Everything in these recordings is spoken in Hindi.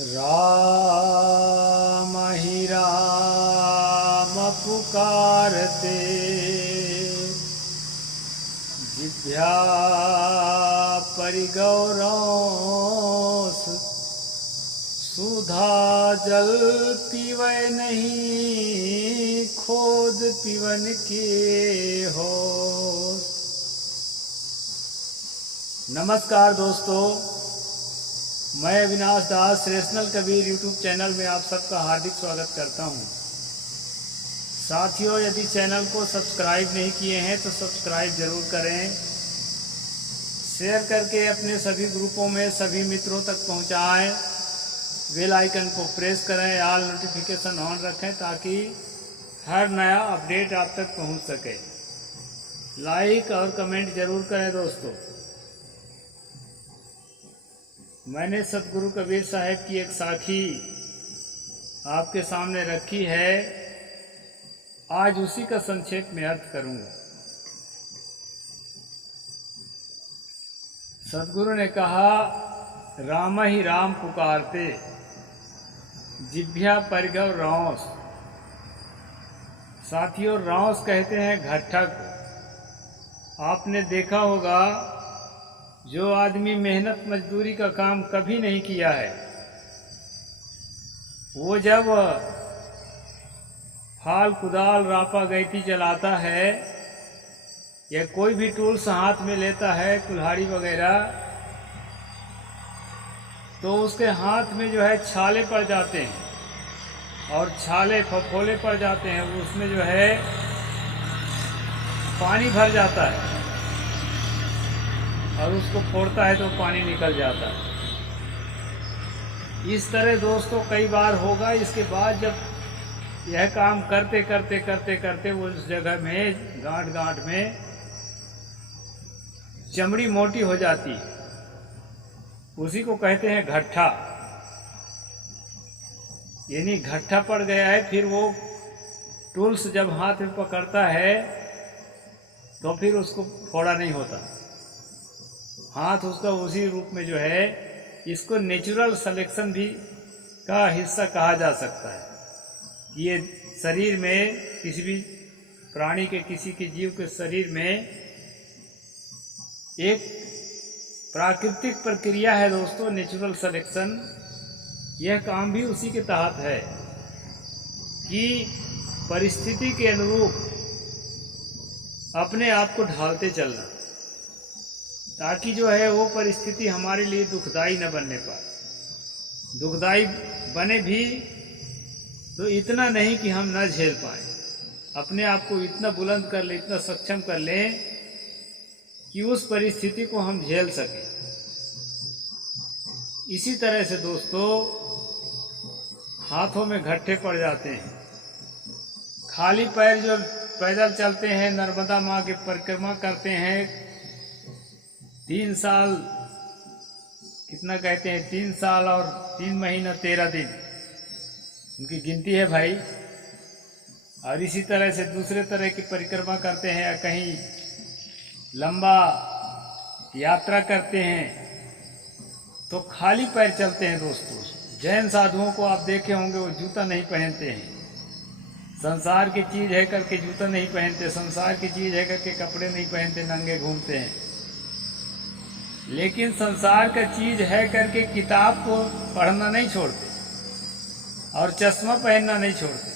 राम ही राम पुकारते, जिभ्या परिगौरंस सुधा जल पीवै नहीं, खोद पीवन के हो। नमस्कार दोस्तों, मैं अविनाश दास रेशनल कबीर यूट्यूब चैनल में आप सबका हार्दिक स्वागत करता हूं। साथियों, यदि चैनल को सब्सक्राइब नहीं किए हैं तो सब्सक्राइब जरूर करें, शेयर करके अपने सभी ग्रुपों में सभी मित्रों तक पहुंचाएं, बेल आइकन को प्रेस करें, ऑल नोटिफिकेशन ऑन रखें ताकि हर नया अपडेट आप तक पहुंच सके। लाइक और कमेंट जरूर करें दोस्तों। मैंने सतगुरु कबीर साहब की एक साखी आपके सामने रखी है, आज उसी का संक्षेप में अर्थ करूंगा। सतगुरु ने कहा, राम ही राम पुकारते, जिभ्या परिगव रौंस। साथियों, रौंस कहते हैं घट्ठा को। आपने देखा होगा, जो आदमी मेहनत मजदूरी का काम कभी नहीं किया है, वो जब फाल कुदाल रापा गैती चलाता है या कोई भी टूल्स हाथ में लेता है, कुल्हाड़ी वगैरह, तो उसके हाथ में जो है छाले पड़ जाते हैं और छाले फफोले पड़ जाते हैं, उसमें जो है पानी भर जाता है और उसको फोड़ता है तो पानी निकल जाता है। इस तरह दोस्तों कई बार होगा। इसके बाद जब यह काम करते करते करते करते वो उस जगह में गांठ गांठ में चमड़ी मोटी हो जाती है, उसी को कहते हैं घट्ठा। यानी घट्ठा पड़ गया है। फिर वो टूल्स जब हाथ में पकड़ता है तो फिर उसको फोड़ा नहीं होता, हाथ उसका उसी रूप में जो है। इसको नेचुरल सिलेक्शन भी का हिस्सा कहा जा सकता है। ये शरीर में किसी भी प्राणी के, किसी के जीव के शरीर में एक प्राकृतिक प्रक्रिया है दोस्तों, नेचुरल सिलेक्शन। यह काम भी उसी के तहत है कि परिस्थिति के अनुरूप अपने आप को ढालते चलना, ताकि जो है वो परिस्थिति हमारे लिए दुखदाई न बनने पाए। दुखदाई बने भी तो इतना नहीं कि हम न झेल पाए, अपने आप को इतना बुलंद कर ले, इतना सक्षम कर लें कि उस परिस्थिति को हम झेल सकें। इसी तरह से दोस्तों, हाथों में घट्ठे पड़ जाते हैं। खाली पैर जो पैदल चलते हैं, नर्मदा माँ की परिक्रमा करते हैं, 3 साल, कितना कहते हैं, 3 साल और 3 महीना 13 दिन उनकी गिनती है भाई। और इसी तरह से दूसरे तरह की परिक्रमा करते हैं या कहीं लंबा यात्रा करते हैं तो खाली पैर चलते हैं दोस्तों। जैन साधुओं को आप देखे होंगे, वो जूता नहीं पहनते हैं। संसार की चीज है करके जूता नहीं पहनते, संसार की चीज है करके कपड़े नहीं पहनते, नंगे घूमते हैं। लेकिन संसार का चीज है करके किताब को पढ़ना नहीं छोड़ते और चश्मा पहनना नहीं छोड़ते,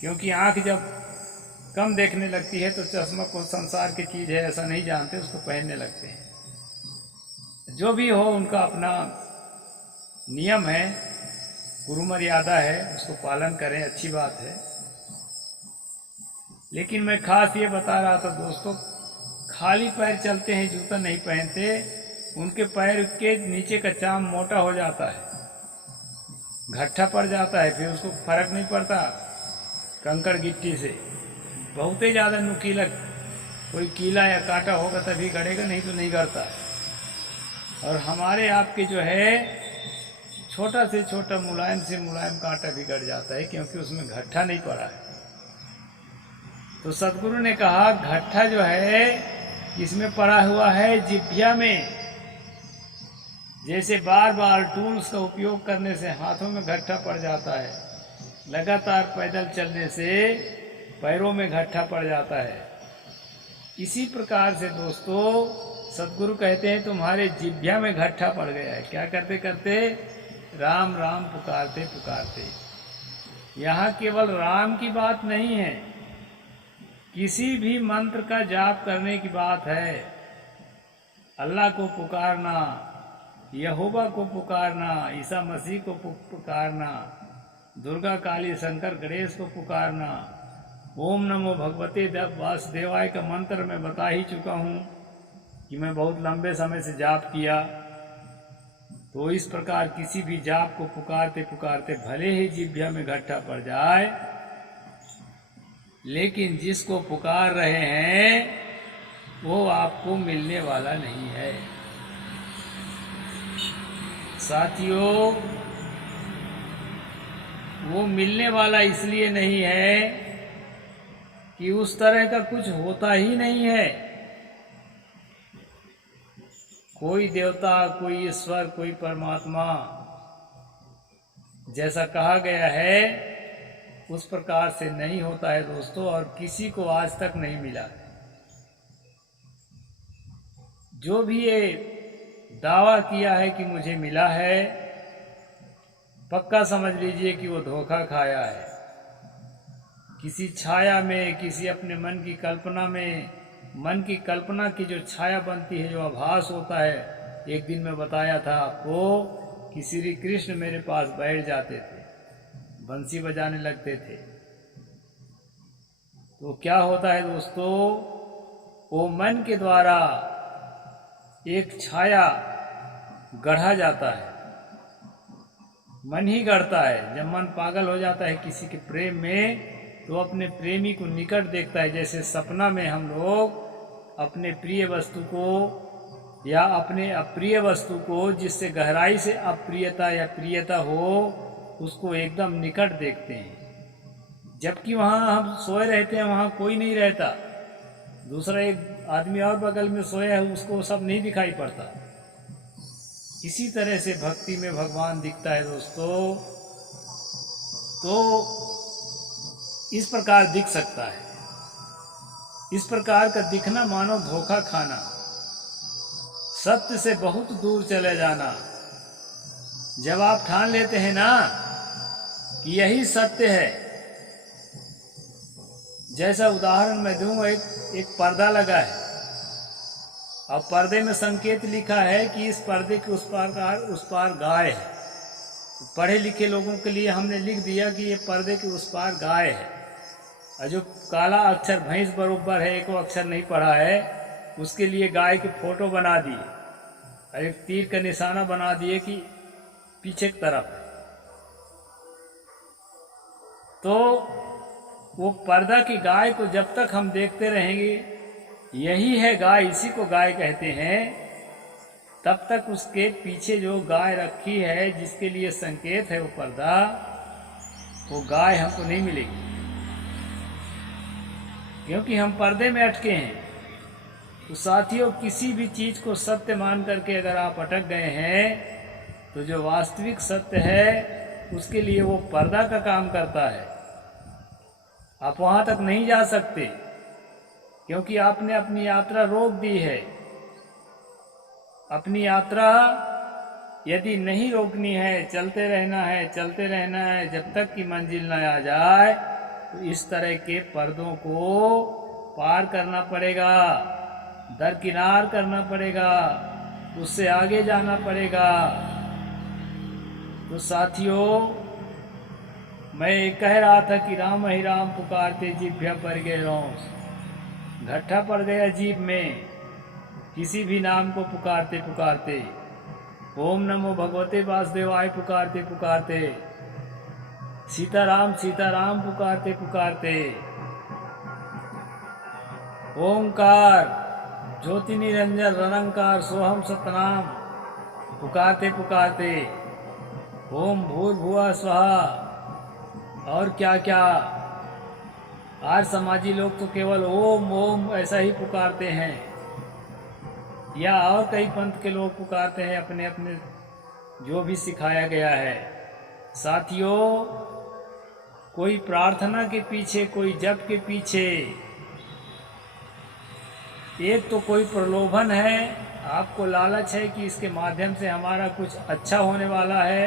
क्योंकि आंख जब कम देखने लगती है तो चश्मा को संसार की चीज है ऐसा नहीं जानते, उसको पहनने लगते हैं। जो भी हो, उनका अपना नियम है, गुरु मर्यादा है, उसको पालन करें, अच्छी बात है। लेकिन मैं खास ये बता रहा था दोस्तों, खाली पैर चलते हैं, जूता नहीं पहनते, उनके पैर के नीचे का चाम मोटा हो जाता है, घट्ठा पड़ जाता है, फिर उसको फर्क नहीं पड़ता कंकड़ गिट्टी से। बहुत ही ज़्यादा नुकीला कोई कीला या कांटा होगा तभी गड़ेगा, नहीं तो नहीं गड़ता। और हमारे आपके जो है छोटा से छोटा मुलायम से मुलायम कांटा भी गड़ जाता है, क्योंकि उसमें घट्ठा नहीं पड़ा है। तो सतगुरु ने कहा, घट्ठा जो है इसमें पड़ा हुआ है जिभ्या में। जैसे बार बार टूल्स का उपयोग करने से हाथों में गट्ठा पड़ जाता है, लगातार पैदल चलने से पैरों में गट्ठा पड़ जाता है। इसी प्रकार से दोस्तों सदगुरु कहते हैं तुम्हारे जिह्वा में गट्ठा पड़ गया है। क्या करते करते? राम राम पुकारते पुकारते। यहाँ केवल राम की बात नहीं है, किसी भी मंत्र का जाप करने की बात है। अल्लाह को पुकारना, यहोवा को पुकारना, ईसा मसीह को पुकारना, दुर्गा काली शंकर गणेश को पुकारना, ओम नमो भगवते वासुदेवाय का मंत्र मैं बता ही चुका हूँ कि मैं बहुत लंबे समय से जाप किया। तो इस प्रकार किसी भी जाप को पुकारते पुकारते भले ही जिह्वा में गट्ठा पड़ जाए, लेकिन जिसको पुकार रहे हैं वो आपको मिलने वाला नहीं है। साथियों, वो मिलने वाला इसलिए नहीं है कि उस तरह का कुछ होता ही नहीं है। कोई देवता, कोई ईश्वर, कोई परमात्मा जैसा कहा गया है उस प्रकार से नहीं होता है दोस्तों, और किसी को आज तक नहीं मिला। जो भी ये दावा किया है कि मुझे मिला है, पक्का समझ लीजिए कि वो धोखा खाया है। किसी छाया में, किसी अपने मन की कल्पना में, मन की कल्पना की जो छाया बनती है, जो आभास होता है। एक दिन मैं बताया था आपको कि श्री कृष्ण मेरे पास बैठ जाते थे, बंसी बजाने लगते थे। तो क्या होता है दोस्तों, वो मन के द्वारा एक छाया गढ़ा जाता है। मन ही गढ़ता है। जब मन पागल हो जाता है किसी के प्रेम में, तो अपने प्रेमी को निकट देखता है। जैसे सपना में हम लोग अपने प्रिय वस्तु को या अपने अप्रिय वस्तु को, जिससे गहराई से अप्रियता या प्रियता हो, उसको एकदम निकट देखते हैं। जबकि वहाँ हम सोए रहते हैं, वहाँ कोई नहीं रहता, दूसरा एक आदमी और बगल में सोया है, उसको सब नहीं दिखाई पड़ता। इसी तरह से भक्ति में भगवान दिखता है दोस्तों। तो इस प्रकार दिख सकता है। इस प्रकार का दिखना मानो धोखा खाना, सत्य से बहुत दूर चले जाना। जब आप ठान लेते हैं ना कि यही सत्य है, जैसा उदाहरण मैं दूं, एक पर्दा लगा है। अब पर्दे में संकेत लिखा है कि इस पर्दे के उस पार गाय है। पढ़े लिखे लोगों के लिए हमने लिख दिया कि ये पर्दे के उस पार गाय है। और जो काला अक्षर भैंस बरोबर है, एक अक्षर नहीं पढ़ा है, उसके लिए गाय के फोटो बना दिए और एक तीर का निशाना बना दिए कि पीछे की तरफ। तो वो पर्दा की गाय को जब तक हम देखते रहेंगे यही है गाय, इसी को गाय कहते हैं, तब तक उसके पीछे जो गाय रखी है, जिसके लिए संकेत है वो पर्दा, वो गाय हमको नहीं मिलेगी, क्योंकि हम पर्दे में अटके हैं। तो साथियों, किसी भी चीज को सत्य मान करके अगर आप अटक गए हैं, तो जो वास्तविक सत्य है उसके लिए वो पर्दा का काम करता है। आप वहां तक नहीं जा सकते, क्योंकि आपने अपनी यात्रा रोक दी है। अपनी यात्रा यदि नहीं रोकनी है, चलते रहना है, चलते रहना है, जब तक कि मंजिल न आ जाए, तो इस तरह के पर्दों को पार करना पड़ेगा, दरकिनार करना पड़ेगा, उससे आगे जाना पड़ेगा। तो साथियों, मैं कह रहा था कि राम ही राम पुकारते जिभ्या पर गए रोंस, घट्ठा पड़ गया जीभ में किसी भी नाम को पुकारते पुकारते। ओम नमो भगवते वासुदेवाय पुकारते पुकारते, सीताराम सीताराम पुकारते पुकारते, ओंकार ज्योति निरंजन रनंकार सोहम सतनाम पुकारते पुकारते, ओम भूर्भुवः स्वहा, और क्या क्या। आज समाजी लोग तो केवल ओम ओम ऐसा ही पुकारते हैं, या और कई पंथ के लोग पुकारते हैं अपने अपने जो भी सिखाया गया है। साथियों, कोई प्रार्थना के पीछे, कोई जप के पीछे, एक तो कोई प्रलोभन है, आपको लालच है कि इसके माध्यम से हमारा कुछ अच्छा होने वाला है।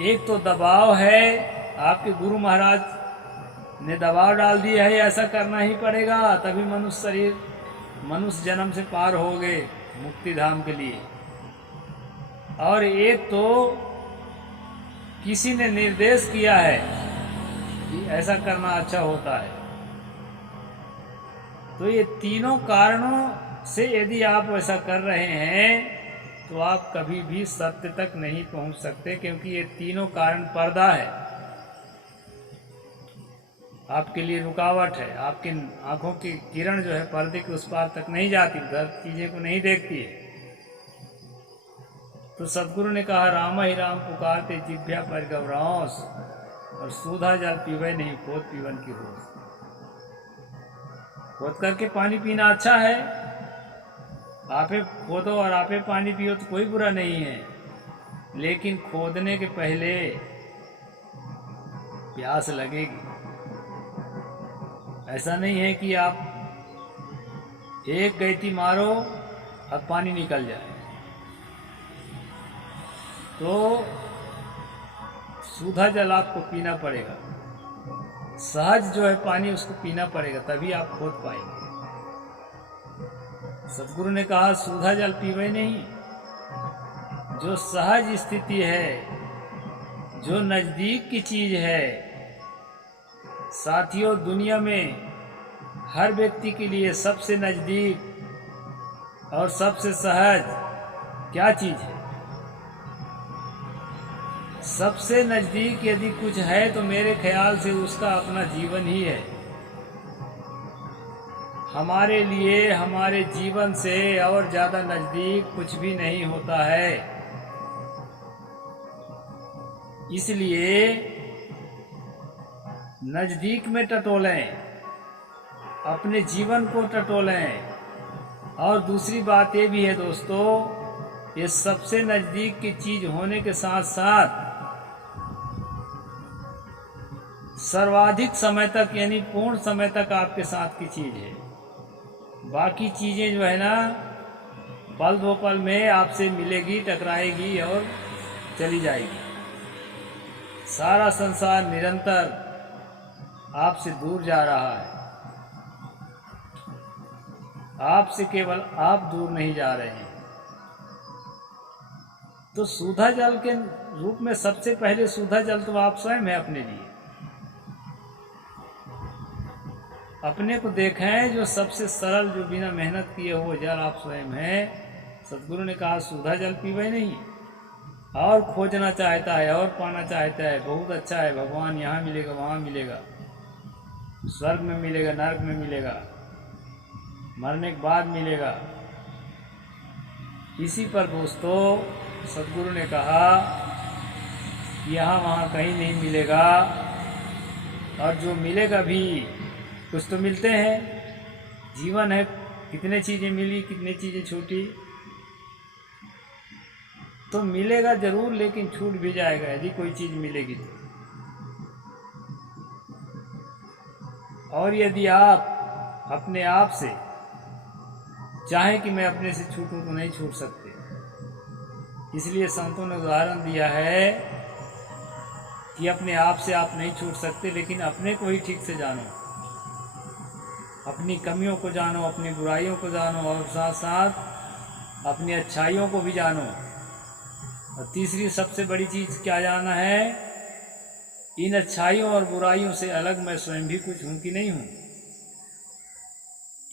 एक तो दबाव है, आपके गुरु महाराज ने दबाव डाल दिया है, ऐसा करना ही पड़ेगा, तभी मनुष्य जन्म से पार हो गए मुक्ति धाम के लिए। और एक तो किसी ने निर्देश किया है कि ऐसा करना अच्छा होता है। तो ये तीनों कारणों से यदि आप ऐसा कर रहे हैं तो आप कभी भी सत्य तक नहीं पहुंच सकते, क्योंकि ये तीनों कारण पर्दा है, आपके लिए रुकावट है। आपकी आंखों की किरण जो है पर्दे के उस पार तक नहीं जाती, उधर चीजें को नहीं देखती है। तो सदगुरु ने कहा, राम ही राम पुकारते जिभ्या पर गौरांस, और सूधा जल पीवे नहीं खोद पीवन की होश। खोद करके पानी पीना अच्छा है, आपे खोदो और आपे पानी पियो तो कोई बुरा नहीं है, लेकिन खोदने के पहले प्यास लगेगी। ऐसा नहीं है कि आप एक गैती मारो और पानी निकल जाए। तो सूधा जल आपको पीना पड़ेगा, सहज जो है पानी उसको पीना पड़ेगा, तभी आप खोद पाएंगे। सदगुरु ने कहा, सूधा जल पीवे नहीं, जो सहज स्थिति है, जो नजदीक की चीज है। साथियों, दुनिया में हर व्यक्ति के लिए सबसे नजदीक और सबसे सहज क्या चीज है? सबसे नजदीक यदि कुछ है तो मेरे ख्याल से उसका अपना जीवन ही है। हमारे लिए हमारे जीवन से और ज्यादा नजदीक कुछ भी नहीं होता है। इसलिए नजदीक में टटोलें, अपने जीवन को टटोलें। और दूसरी बात ये भी है दोस्तों, ये सबसे नजदीक की चीज होने के साथ साथ सर्वाधिक समय तक यानी पूर्ण समय तक आपके साथ की चीज है। बाकी चीजें जो है ना, पल दो पल में आपसे मिलेगी, टकराएगी और चली जाएगी। सारा संसार निरंतर आपसे दूर जा रहा है, आपसे केवल आप दूर नहीं जा रहे हैं। तो सूधा जल के रूप में सबसे पहले सूधा जल तो आप स्वयं है अपने लिए। अपने को देखें, जो सबसे सरल, जो बिना मेहनत किए हो जल आप स्वयं हैं। सदगुरु ने कहा, सूधा जल पीवे नहीं, और खोजना चाहता है और पाना चाहता है, बहुत अच्छा है, भगवान यहाँ मिलेगा, वहाँ मिलेगा, स्वर्ग में मिलेगा, नरक में मिलेगा, मरने के बाद मिलेगा। इसी पर दोस्तों सदगुरु ने कहा, यहाँ वहाँ कहीं नहीं मिलेगा, और जो मिलेगा भी कुछ तो मिलते हैं। जीवन है, कितने चीजें मिली, कितनी चीजें छूटी, तो मिलेगा जरूर, लेकिन छूट भी जाएगा यदि कोई चीज मिलेगी तो। और यदि आप अपने आप से चाहें कि मैं अपने से छूटूं तो नहीं छूट सकते। इसलिए संतों ने उदाहरण दिया है कि अपने आप से आप नहीं छूट सकते, लेकिन अपने को ही ठीक से जानो, अपनी कमियों को जानो, अपनी बुराइयों को जानो, और साथ साथ अपनी अच्छाइयों को भी जानो। और तीसरी सबसे बड़ी चीज क्या जाना है, इन अच्छाइयों और बुराइयों से अलग मैं स्वयं भी कुछ हूं कि नहीं हूं,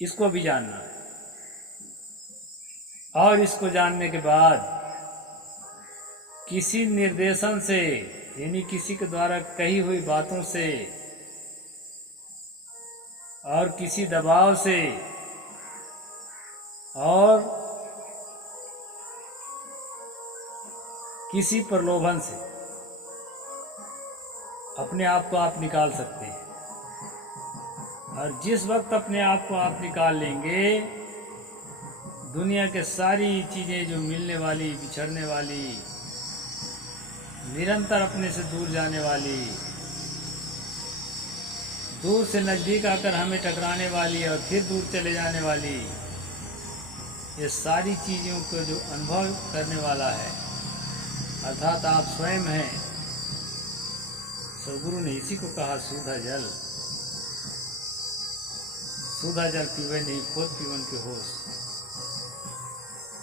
इसको भी जानना है। और इसको जानने के बाद किसी निर्देशन से, यानी किसी के द्वारा कही हुई बातों से और किसी दबाव से और किसी प्रलोभन से अपने आप को आप निकाल सकते हैं। और जिस वक्त अपने आप को आप निकाल लेंगे, दुनिया के सारी चीजें जो मिलने वाली, बिछड़ने वाली, निरंतर अपने से दूर जाने वाली, दूर से नजदीक आकर हमें टकराने वाली और फिर दूर चले जाने वाली, ये सारी चीजों को जो अनुभव करने वाला है अर्थात आप स्वयं हैं। सदगुरु ने इसी को कहा सुधा जल। सुधा जल पीवे नहीं खुद पीवन के होश।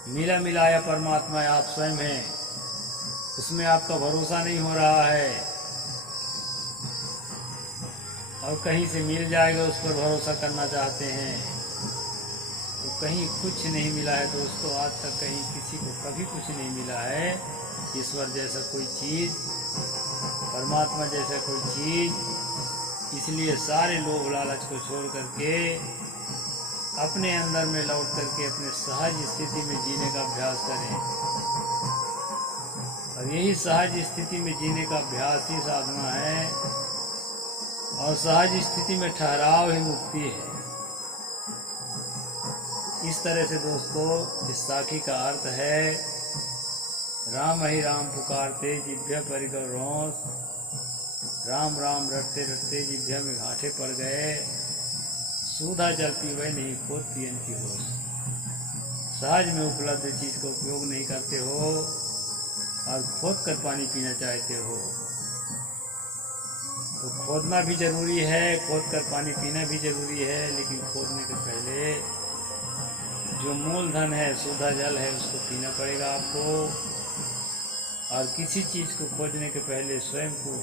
मिला मिलाया परमात्मा आप स्वयं हैं, उसमें आपका भरोसा नहीं हो रहा है और कहीं से मिल जाएगा उस पर भरोसा करना चाहते हैं तो कहीं कुछ नहीं मिला है दोस्तों। आज तक कहीं किसी को कभी कुछ नहीं मिला है। ईश्वर जैसा कोई चीज़, परमात्मा जैसा कोई चीज़। इसलिए सारे लोभ लालच को छोड़ करके अपने अंदर में लौट करके अपने सहज स्थिति में जीने का अभ्यास करें। और यही सहज स्थिति में जीने का अभ्यास ही साधना है और सहज स्थिति में ठहराव ही मुक्ति है। इस तरह से दोस्तों इस साखी का अर्थ है, राम ही राम पुकारते जिभ्या परिकर रोस, राम राम रटते रटते जिभ्या में घाटे पड़ गए, सुधा जल पीवे नहीं खोद पियन की होश। सहज में उपलब्ध चीज का उपयोग नहीं करते हो और खोद कर पानी पीना चाहते हो। तो खोदना भी जरूरी है, खोद कर पानी पीना भी जरूरी है, लेकिन खोदने के पहले जो मूलधन है, सुधा जल है, उसको पीना पड़ेगा आपको। और किसी चीज़ को खोजने के पहले स्वयं को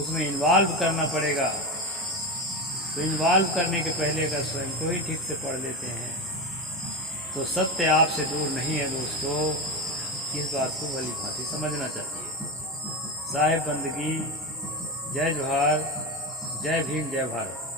उसमें इन्वॉल्व करना पड़ेगा। तो इन्वॉल्व करने के पहले अगर स्वयं को ही ठीक से पढ़ लेते हैं तो सत्य आपसे दूर नहीं है दोस्तों। इस बात को भली भांति समझना चाहिए। साहेब बंदगी। जय जोहार, जय भीम, जय भारत।